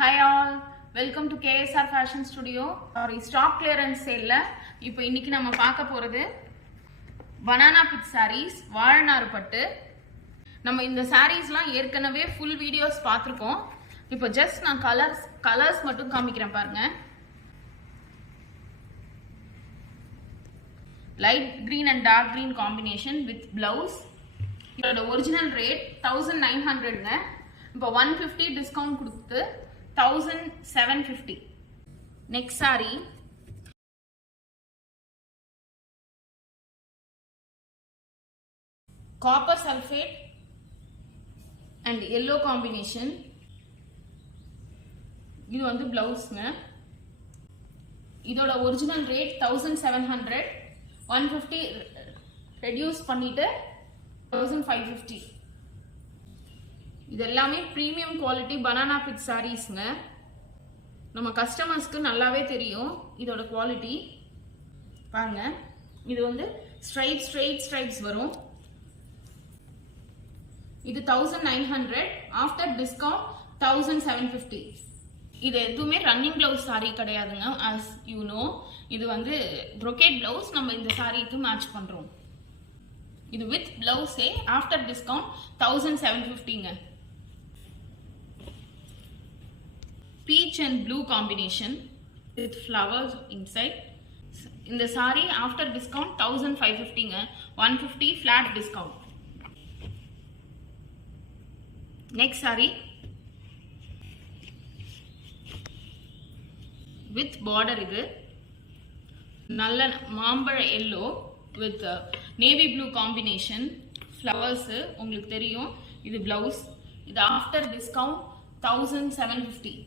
Hi all, welcome to KSR Fashion Studio. Our stock clearance sale. இப்போ இன்னைக்கு நம்ம பார்க்க போறது banana pith sarees, வாழநாறு பட்டு. நம்ம இந்த sareesலாம் ஏற்கனவே full videos பார்த்திருக்கோம். இப்போ just நான் colors மட்டும் காமிக்கிறேன் பாருங்க. Light green and dark green combination with blouse. இதோட original rate 1900ங்க. இப்போ 150 discount கொடுத்து 1750. Next saree copper sulphate and yellow combination. இது வந்து பிளவுஸ்ங்க. இதோட ஒரிஜினல் ரேட் 1700, 150 ரெடியூஸ் பண்ணிட்டு 1550. இது எல்லாமே பிரீமியம் குவாலிட்டி banana pith sareesங்க. நம்ம கஸ்டமர்ஸ்க்கு நல்லாவே தெரியும் இதோட குவாலிட்டி. பாருங்க, இது வந்து straight stripes வரும். இது 1900, ஆஃப்டர் டிஸ்கவுண்ட் 1750. இது எதுவுமே ரன்னிங் பிளவுஸ் saree கிடையாதுங்க. as you know, இது வந்து brocade பிளவுஸ் நம்ம இந்த சாரிக்கு மேட்ச் பண்றோம். இது வித் பிளவுஸே ஆஃப்டர் டிஸ்கவுண்ட் 1750ங்க. Peach and blue combination with flowers inside. In the saree after discount 1550 nga, 150 flat discount. Next saree with border idu nalla maambala yellow with navy blue combination, flowers ungalku theriyum. Idu blouse, idu after discount 1750.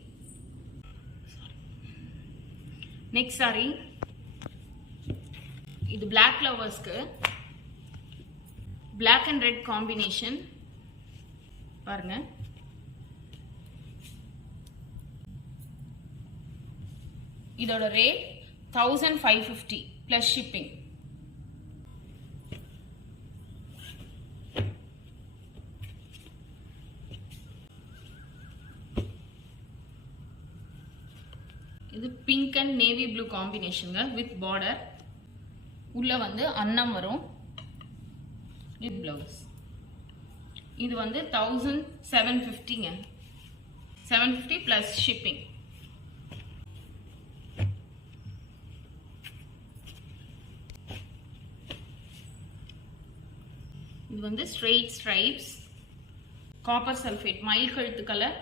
Next saree, இது black flowers-க்கு black and red combination. பாருங்க, இதோட rate 1550 plus shipping. இது pink and navy blue combination with border. உள்ள வந்து அன்னம் வரும். with blouse. இது வந்து 1750ங்க. 750 plus shipping. இது வந்து straight stripes, copper sulphate, மயில் கழுத்து colour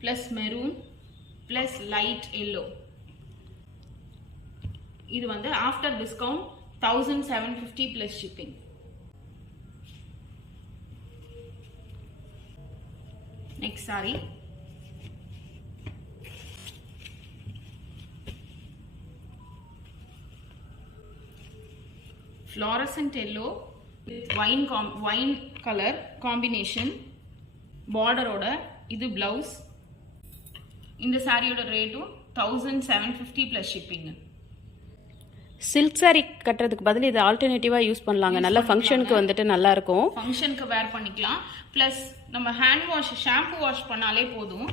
plus maroon plus light yellow. இது வந்து after discount 1750 plus shipping. Next saree fluorescent yellow with wine color combination, border oda. இது blouse. இந்த சாரியோட ரேட்டும் 1750 plus shipping. சில்க் சாரி கட்டுறதுக்கு பதில் இது ஆல்டர்னேட்டிவா யூஸ் பண்ணலாங்க. நல்ல ஃபங்க்ஷனுக்கு வந்துட்டு நல்லா இருக்கும். ஃபங்க்ஷனுக்கு வேர் பண்ணிக்கலாம். ப்ளஸ் நம்ம ஹேண்ட் வாஷ், ஷாம்பு வாஷ் பண்ணாலே போதும்.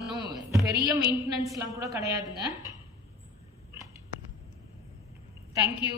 ஒன்றும் பெரிய மெயின்டெனன்ஸ்லாம் கூட கிடையாதுங்க. தேங்க்யூ.